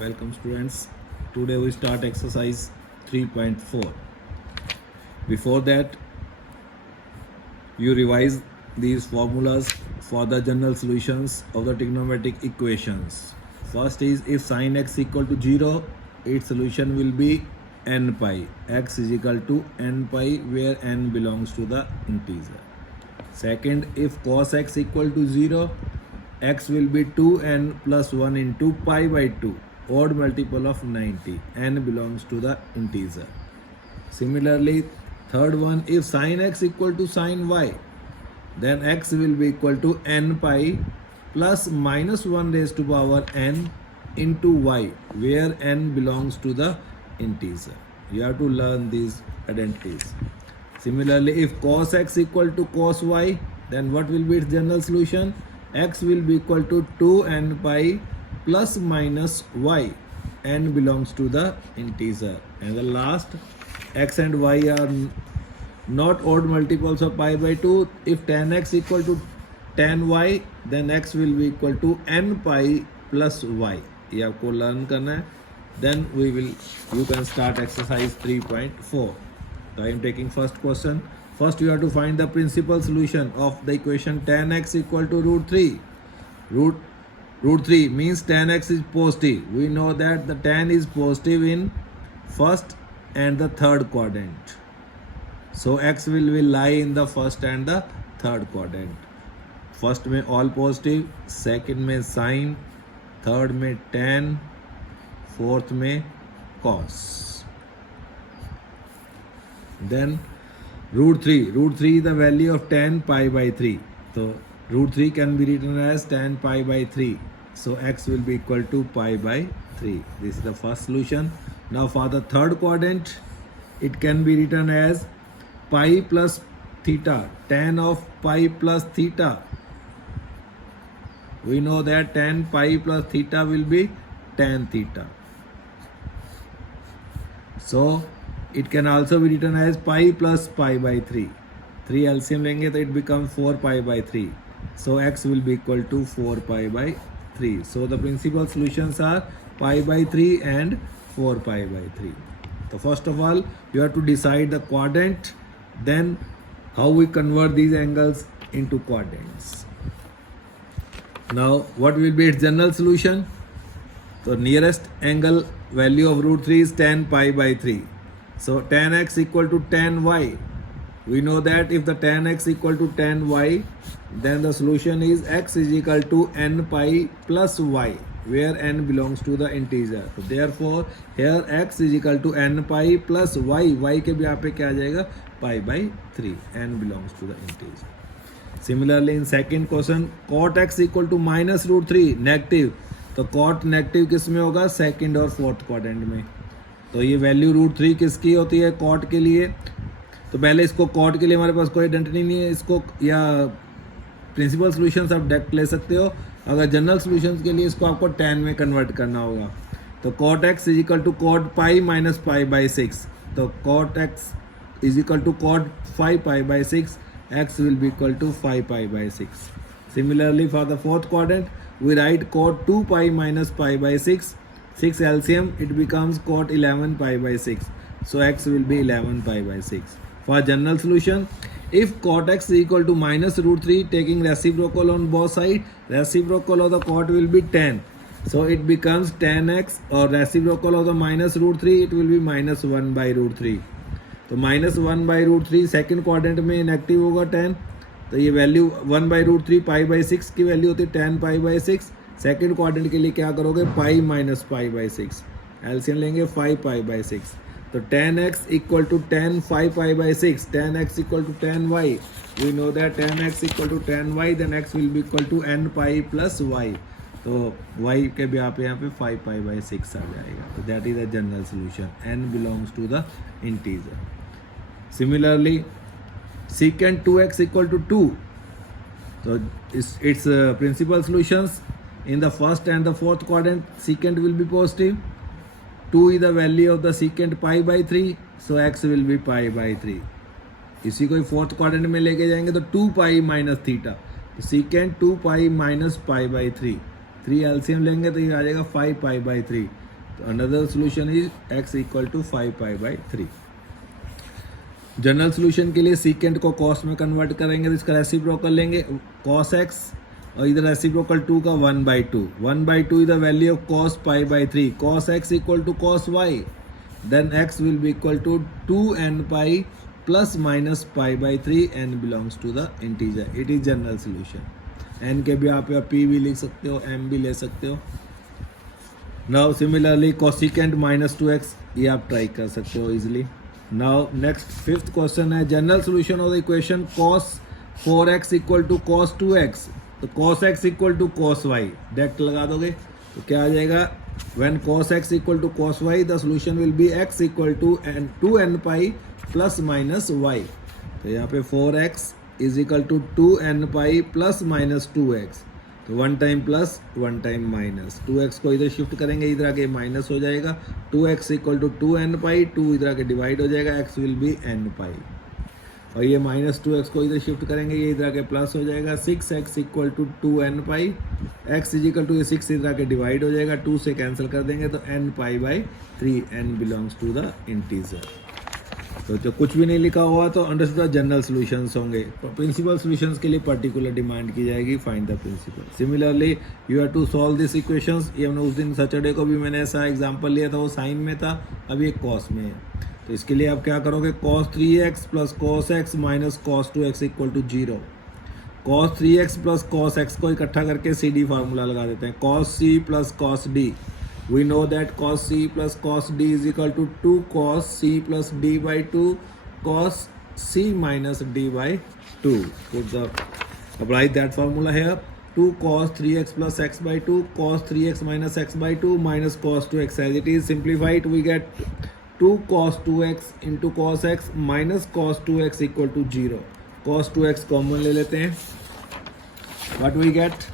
Welcome students. Today we start exercise 3.4. Before that, you revise these formulas for the general solutions of the trigonometric equations. First is if sin x equal to 0, its solution will be n pi. X is equal to n pi where n belongs to the integer. Second, if cos x equal to 0, x will be 2n plus 1 into pi by 2, odd multiple of 90, n belongs to the integer. Similarly, third one, if sin x equal to sin y, then x will be equal to n pi plus minus 1 raised to power n into y, where n belongs to the integer. You have to learn these identities. Similarly, if cos x equal to cos y, then what will be its general solution? X will be equal to 2n pi plus minus y, n belongs to the integer. And the last, x and y are not odd multiples of pi by 2. If tan x equal to tan y, then x will be equal to n pi plus y. ये आपको learn करना है. Then you can start exercise 3.4. So I am taking first question. First you have to find the principal solution of the equation tan x equal to root 3. Root 3 means tan x is positive. We know that the tan is positive in first and the third quadrant. So x will lie in the first and the third quadrant. First में all positive, second में sin, third में tan, fourth में cos. Then root 3 is the value of tan pi by 3. So root 3 can be written as tan pi by 3. So x will be equal to pi by 3. This is the first solution. Now for the third quadrant, it can be written as pi plus theta, tan of pi plus theta. We know that tan pi plus theta will be tan theta. So it can also be written as pi plus pi by 3. 3 LCM लेंगे तो it becomes 4 pi by 3. So x will be equal to 4 pi by 3. So the principal solutions are pi by 3 and 4 pi by 3. So first of all, you have to decide the quadrant. Then how we convert these angles into quadrants. Now what will be its general solution? So nearest angle value of root 3 is tan pi by 3. So tan x equal to tan y. We know that if the tan x equal to tan y, then the solution is x is equal to n pi plus y, where n belongs to the integer. So therefore here x is equal to n pi plus y. Y के भी यहाँ पे क्या आ जाएगा? Pi by 3. N belongs to the integer. Similarly in second question, cot x equal to minus root 3, negative. तो cot negative किस में होगा? सेकंड और फोर्थ क्वाड्रेंट में. तो ये वैल्यू रूट 3 किसकी होती है? कॉट के लिए. तो पहले इसको कॉट के लिए हमारे पास कोई आइडेंटिटी नहीं है, इसको या प्रिंसिपल सॉल्यूशंस आप डायरेक्ट ले सकते हो. अगर जनरल सॉल्यूशंस के लिए इसको आपको tan में कन्वर्ट करना होगा. तो cot x is equal to cot pi minus pi by 6. तो cot x is equal to cot 5 pi by 6. x will be equal to 5 pi by 6. Similarly for the fourth quadrant, we write cot 2 pi minus pi by 6. 6 LCM, it becomes cot 11 pi by 6. So x will be 11 pi by 6. For general solution, if cot x is equal to minus root 3, taking reciprocal on both sides, reciprocal of the cot will be tan. So it becomes tan x, or reciprocal of the minus root 3, it will be minus 1 by root 3. तो minus 1 by root 3 second quadrant में negative होगा tan. तो ये value 1 by root 3 pi by 6 की value होती है tan pi by 6. Second quadrant के लिए क्या करोगे? Pi minus pi by 6. LCM लेंगे 5 पाई बाई 6. तो tan x equal to tan 5 pi by 6. tan x equal to tan y. We know that tan x equal to tan y, then x will be equal to n pi plus y. तो y के भी आप यहाँ पे 5 pi by 6 आ जाएगा. तो that is the general solution. n belongs to the integer. Similarly, secant 2x equal to 2. So its principal solutions in the first and the fourth quadrant, secant will be positive. 2 is the value of the secant pi by 3. So x will be pi by 3. इसी को fourth quadrant में लेके जाएंगे तो 2 pi minus theta. तो secant 2 pi minus pi by 3. 3 LCM लेंगे तो ये आ जाएगा 5 पाई बाई 3. तो another solution is x equal to 5 pi by 3। General solution के लिए सीकेंट को कॉस में कन्वर्ट करेंगे तो इसका रेसिप्रोकल लेंगे कॉस x, और इधर रेसिप्रोकल 2 का 1/2। 1/2 is the value of cos pi by 3। Cos x equal to cos y, then x will be equal to 2n pi plus minus pi by 3, n belongs to the integer. It is general solution. n के भी आप p भी लिख सकते हो, m भी ले सकते हो। नाउ सिमिलरली कोसिकेंट -2x, ये आप ट्राई कर सकते हो easily. Now next fifth question है general solution of the equation cos 4x equal to cos 2x। तो cos x equal to cos y direct लगा दोगे तो क्या आ जाएगा, when cos x equal to cos y the solution will be x equal to 2n pi plus minus y। तो यहाँ पे 4x is equal to 2n pi plus minus 2x, तो 1 time plus 1 time minus. 2x को इधर shift करेंगे, इधर आके minus हो जाएगा। 2x इक्वल टू 2n पाई, 2 इधर आके डिवाइड हो जाएगा, x विल बी n पाई। और ये माइनस 2x को इधर शिफ्ट करेंगे, ये इधर आके प्लस हो जाएगा। 6x equal to 2n pi, x is equal to ये 6 इधर आके डिवाइड हो जाएगा, 2 से कैंसिल कर देंगे तो n pi by 3, n belongs to the integer. तो जो कुछ भी नहीं लिखा हुआ तो अंडरस्टूड जनरल सॉल्यूशंस होंगे। प्रिंसिपल सॉल्यूशंस के लिए पर्टिकुलर डिमांड की जाएगी, find the principal. Similarly you have to solve this equations. ये हमने उस दिन सैटरडे को भी मैंने ऐसा एग्जांपल लिया था, वो साइन में था, अभी एक कॉस में है। तो इसके लिए आप क्या करोगे, cos 3x plus cos x minus cos 2x equal to 0। cos 3x plus cos x को इकट्ठा करके CD फार्मूला लगा देते हैं, cos c plus cos d। We know that cos c plus cos d is equal to 2 cos c plus d by 2 cos c minus d by 2. Apply that formula here. 2 cos 3x plus x by 2 cos 3x minus x by 2 minus cos 2x. As it is simplified, we get 2 cos 2x into cos x minus cos 2x equal to 0. Cos 2x common ले लेते हैं. What we get?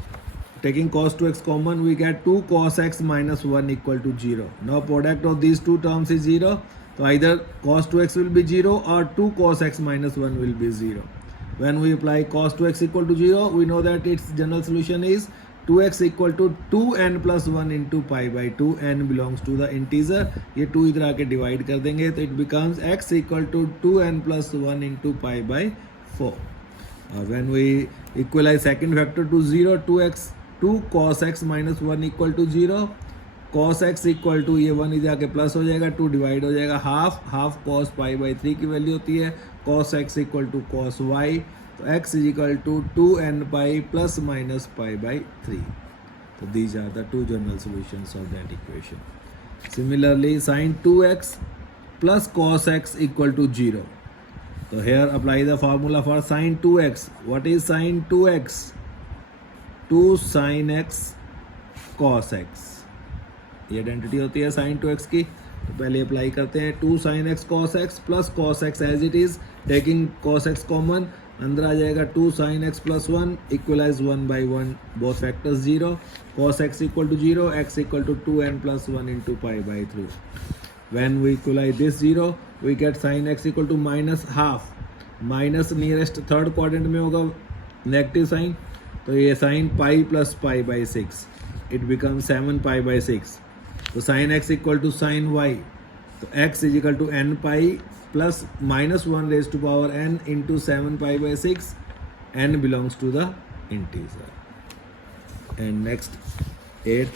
Taking cos 2x common, we get 2 cos x minus 1 equal to 0. Now product of these two terms is 0. So either cos 2x will be 0 or 2 cos x minus 1 will be 0. When we apply cos 2x equal to 0, we know that its general solution is 2x equal to 2n plus 1 into pi by 2. n belongs to the integer. ये 2 इधर आके divide कर देंगे तो it becomes x equal to 2n plus 1 into pi by 4. When we equalize second factor to 0, 2 cos x minus 1 equal to 0, cos x equal to ये 1 इधर आके plus हो जाएगा, 2 डिवाइड हो जाएगा, हाफ cos पाई बाई 3 की value होती है। cos x equal to cos y, तो x is equal to 2n pi plus minus pi by 3। तो these are the two general solutions of that equation. Similarly sin 2x plus cos x equal to 0। तो here apply the formula for sin 2x। What is sin 2x? 2 sin x cos x, ये identity होती है sin 2x की। तो पहले apply करते हैं, 2 sin x cos x plus cos x as it is, taking cos x common, अंदर आ जाएगा 2 sin x plus 1, equalize 1 by 1, both factors 0, cos x equal to 0, x equal to 2n plus 1 into pi by 3। When we equalize this 0, we get sin x equal to minus half, minus nearest third quadrant में होगा negative sine, तो ये sine pi plus pi by 6, it become 7 pi by 6। तो sine x equal to sine y, तो x is equal to n pi plus minus 1 raise to power n into 7 pi by 6, n belongs to the integer. And next 8,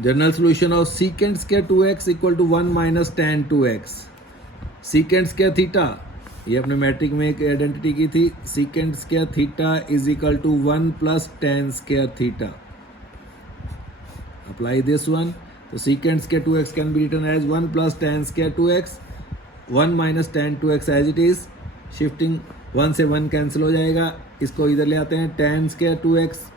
general solution of secant square 2x equal to 1 minus tan 2x। Secant square theta, ये अपने matric में एक identity की थी, secant square theta is equal to 1 plus tan square theta. Apply this one, तो secant square 2x can be written as 1 plus tan square 2x, 1 minus tan 2x as it is, shifting 1 से 1 cancel हो जाएगा, इसको इधर ले आते हैं, tan square 2x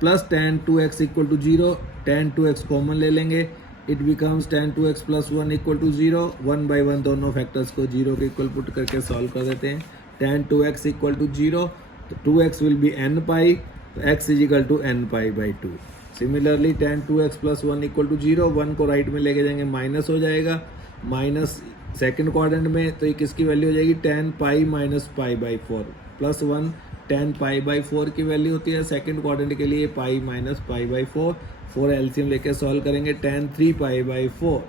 plus tan 2x equal to 0, tan 2x common ले लेंगे, it becomes tan 2x plus 1 equal to 0, 1 by 1 दोनों फैक्टर्स को 0 के इक्वल पुट करके सॉल्व कर देते हैं। tan 2x इक्वल टू 0, तो 2x will be n pi, तो x is equal to n pi by 2। Similarly tan 2x plus 1 equal to 0, 1 को राइट में लेके जाएंगे, माइनस हो जाएगा, माइनस सेकेंड क्वाड्रेंट में, तो ये किसकी वैल्यू हो जाएगी, tan pi minus pi by 4 plus 1, tan pi by 4 की वैल्यू होती है सेकेंड क्वाड्रेंट के लिए, pi minus pi by 4, 4 LCM लेके सॉल्व करेंगे, tan 3 पाई बाई 4,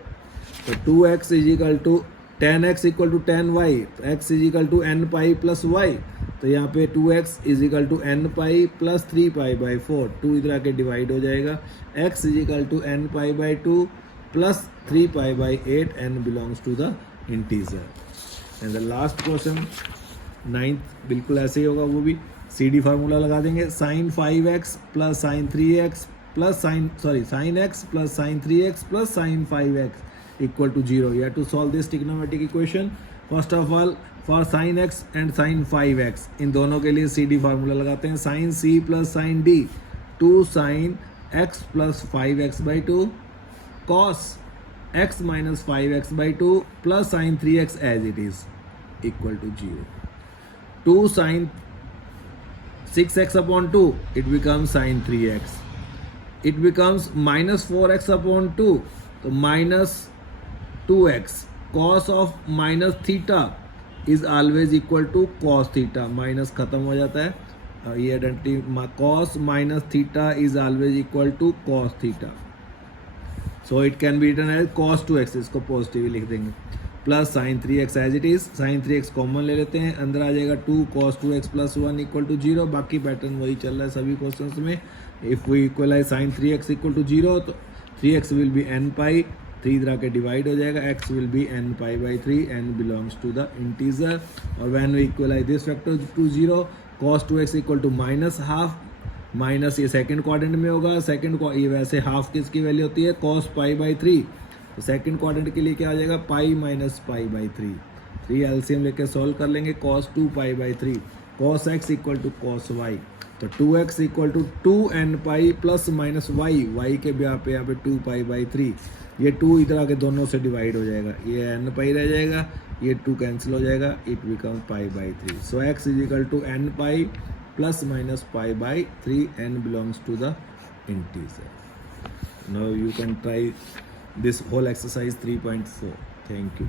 तो 2x is equal to tan x equal to tan y, तो x is equal to n pi plus y, तो यहाँ पे 2x is equal to n pi plus 3 pi by 4, 2 इधर आके divide हो जाएगा, x is equal to n pi by 2 plus 3 pi by 8, n belongs to the integer. And the last question 9th बिल्कुल ऐसे ही होगा, वो भी CD फार्मूला लगा देंगे, sine 5x plus sine 3x plus sine x plus sine 3x plus sine 5x equal to 0। You have to solve this trigonometric equation. First of all for sine x and sine 5x, इन दोनों के लिए CD formula लगाते हैं, sine C plus sine D 2 sine x plus 5x by 2 cos x minus 5x by 2 plus sine 3x as it is equal to 0। 2 sine 6x upon 2, it becomes sin 3x. It becomes minus 4x upon 2, तो minus 2x. Cos of minus theta is always equal to cos theta. Minus खत्म हो जाता है, ये identity cos minus theta is always equal to cos theta. So it can be written as cos 2x, इसको positive लिख देंगे, plus sine 3x as it is, sine 3x common ले लेते हैं, अंदर आ जाएगा 2 cos 2x plus 1 equal to 0। बाकी पैटर्न वही चल रहा है सभी क्वेश्चंस में। If we equalize sine 3x equal to 0, तो 3x विल बी n पाई, 3 इधर आके डिवाइड हो जाएगा, x will be n pi by 3, n belongs to the integer. और when we equalize this factor to 0, cos 2x equal to minus half, minus ये second quadrant में होगा, ये वैसे हाफ किसकी वैल्यू होती है, cos पाई बाई 3, तो सेकंड क्वाड्रेंट के लिए क्या आ जाएगा, pi minus pi by 3, 3 LCM लेके सॉल्व कर लेंगे, cos 2 pi by 3, cos x equal to cos y, तो 2x equal to 2n pi plus minus y के यहाँ पे 2 पाई बाई 3, ये 2 इधर आके दोनों से डिवाइड हो जाएगा, ये n पाई रह जाएगा, ये 2 कैंसिल हो जाएगा, it become pi by 3। So x is equal to n pi plus minus pi by 3, n belongs to the integer. Now you can try this whole exercise 3.4. Thank you.